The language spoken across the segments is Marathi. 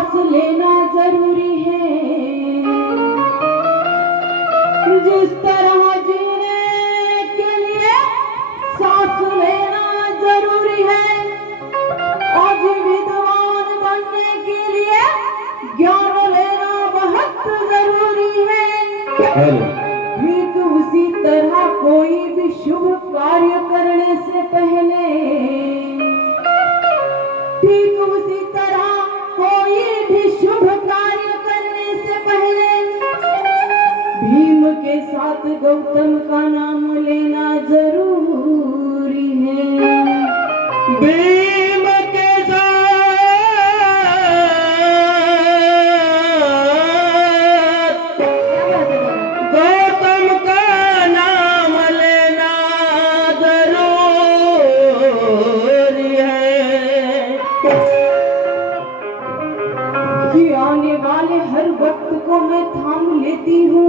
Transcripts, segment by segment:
सांस लेना ज़रूरी है। जिस तरह जीने के लिए सांस लेना ज़रूरी है आज विद्वान बनने के लिए ज्ञान लेना बहुत ज़रूरी है। ठीक उसी तरह कोई भी शुभ कार्य गौतम का नाम लेना जरूरी है भीम के साथ गौतम का नाम लेना जरूरी है। कि आने वाले हर वक्त को मैं थाम लेती हूँ।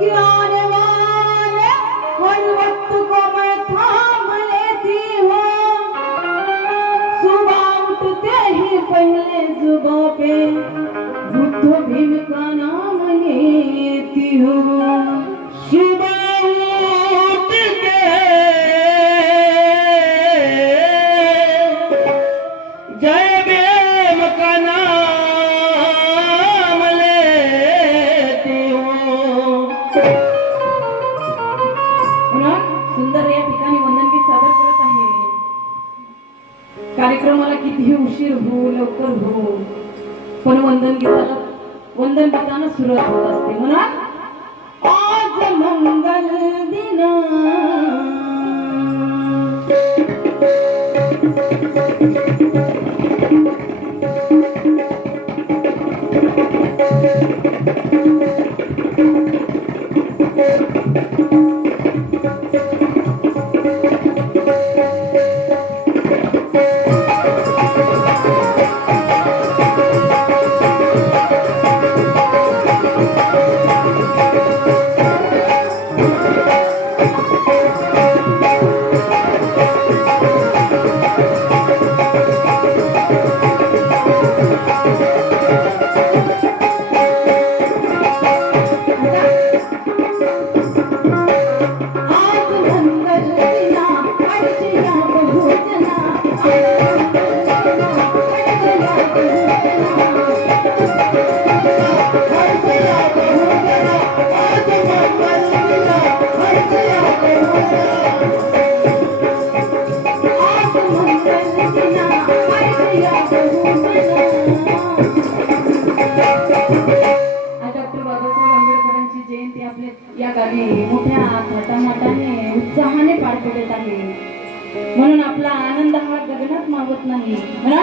कि आने वाले हर वक्त को मैं थाम लेती हूँ पे बुद्ध भीम का नाम लेती हूँ. कार्यक्रमाला कितीही उशीर हो लवकर हो पण वंदन गीताला वंदन गीताना सुरुवात होत असते. म्हणा आज मंगल दिना. उत्साहाने पार पडत आहे. म्हणून आपला आनंद हा गगनात मावत नाही. म्हणा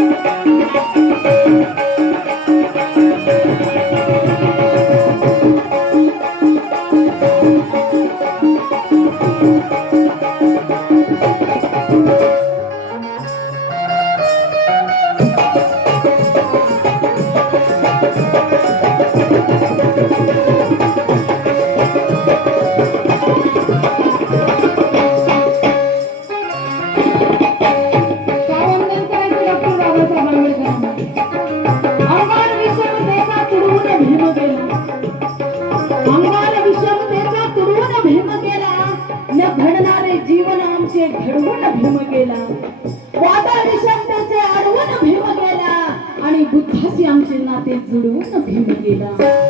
दिना जीवन आमचे घडवून भीम गेला. वादळ शब्दाचे अडवून भीम गेला. आणि बुद्धाशी आमचे नाते जुडवून भीम गेला.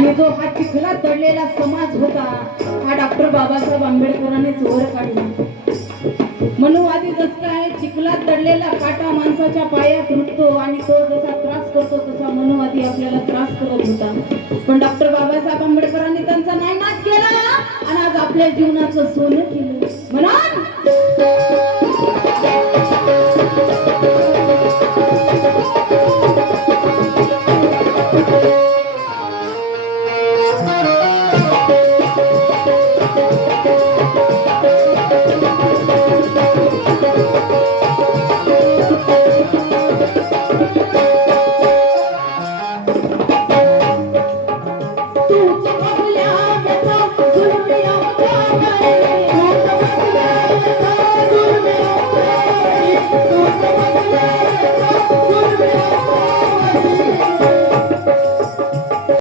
आणि जो हा चिखला तडलेला समाज होता हा डॉक्टर बाबासाहेब आंबेडकरांनीच वर काढला. मनुवादी जसं आहे चिखला तडलेला काटा माणसाच्या पायात रुततो आणि तो जसा त्रास करतो तसा मनुवादी आपल्याला त्रास करत होता. पण डॉक्टर बाबासाहेब आंबेडकरांनी त्यांचा नायनाट केला आणि आज आपल्या जीवनाचं सोनं केलं. म्हणा Música